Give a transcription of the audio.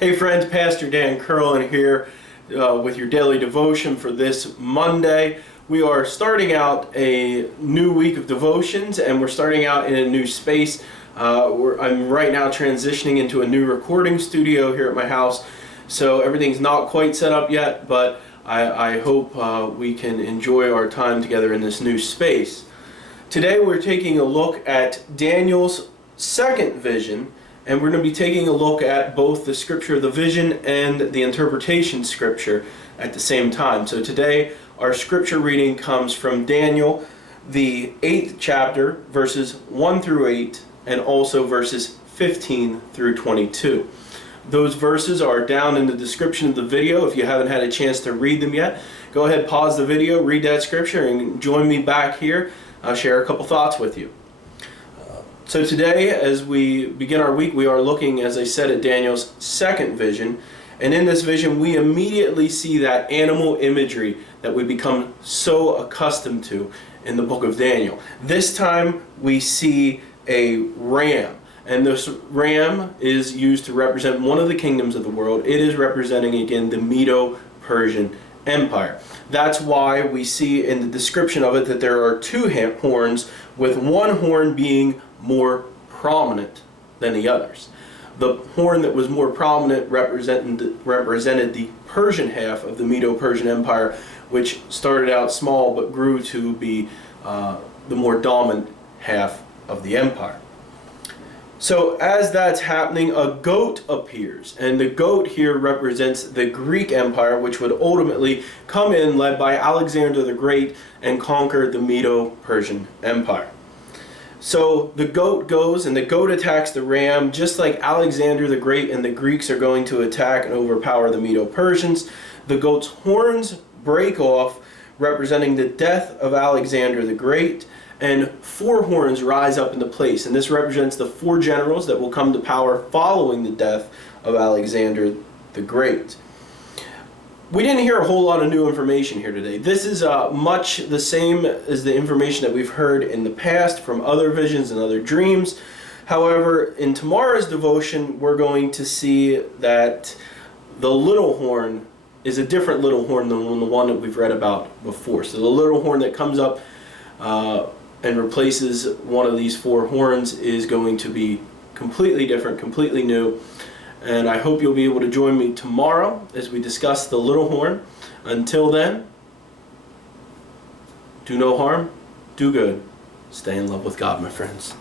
Hey friends, Pastor Dan Curlin here with your daily devotion for this Monday. We are starting out a new week of devotions, and we're starting out in a new space. I'm right now transitioning into a new recording studio here at my house, so everything's not quite set up yet, but I hope we can enjoy our time together in this new space. Today we're taking a look at Daniel's second vision, and we're going to be taking a look at both the scripture of the vision and the interpretation scripture at the same time. So today our scripture reading comes from Daniel, the 8th chapter, verses 1 through 8, and also verses 15 through 22. Those verses are down in the description of the video. If you haven't had a chance to read them yet, go ahead, pause the video, read that scripture, and join me back here. I'll share a couple thoughts with you. So today, as we begin our week, we are looking, as I said, at Daniel's second vision. And in this vision, we immediately see that animal imagery that we become so accustomed to in the book of Daniel. This time, we see a ram. And this ram is used to represent one of the kingdoms of the world. It is representing, again, the Medo-Persian Empire. That's why we see in the description of it that there are two horns, with one horn being more prominent than the others. The horn that was more prominent represented the Persian half of the Medo-Persian Empire, which started out small but grew to be the more dominant half of the empire. So as that's happening, a goat appears, and the goat here represents the Greek Empire, which would ultimately come in, led by Alexander the Great, and conquer the Medo-Persian Empire. So the goat goes, and the goat attacks the ram, just like Alexander the Great and the Greeks are going to attack and overpower the Medo-Persians. The goat's horns break off, representing the death of Alexander the Great, and four horns rise up into place, and this represents the four generals that will come to power following the death of Alexander the Great. We didn't hear a whole lot of new information here today. This is much the same as the information that we've heard in the past from other visions and other dreams. However, in tomorrow's devotion, we're going to see that the little horn is a different little horn than the one that we've read about before. So the little horn that comes up and replaces one of these four horns is going to be completely different, completely new. And I hope you'll be able to join me tomorrow as we discuss the little horn. Until then, do no harm, do good, stay in love with God, my friends.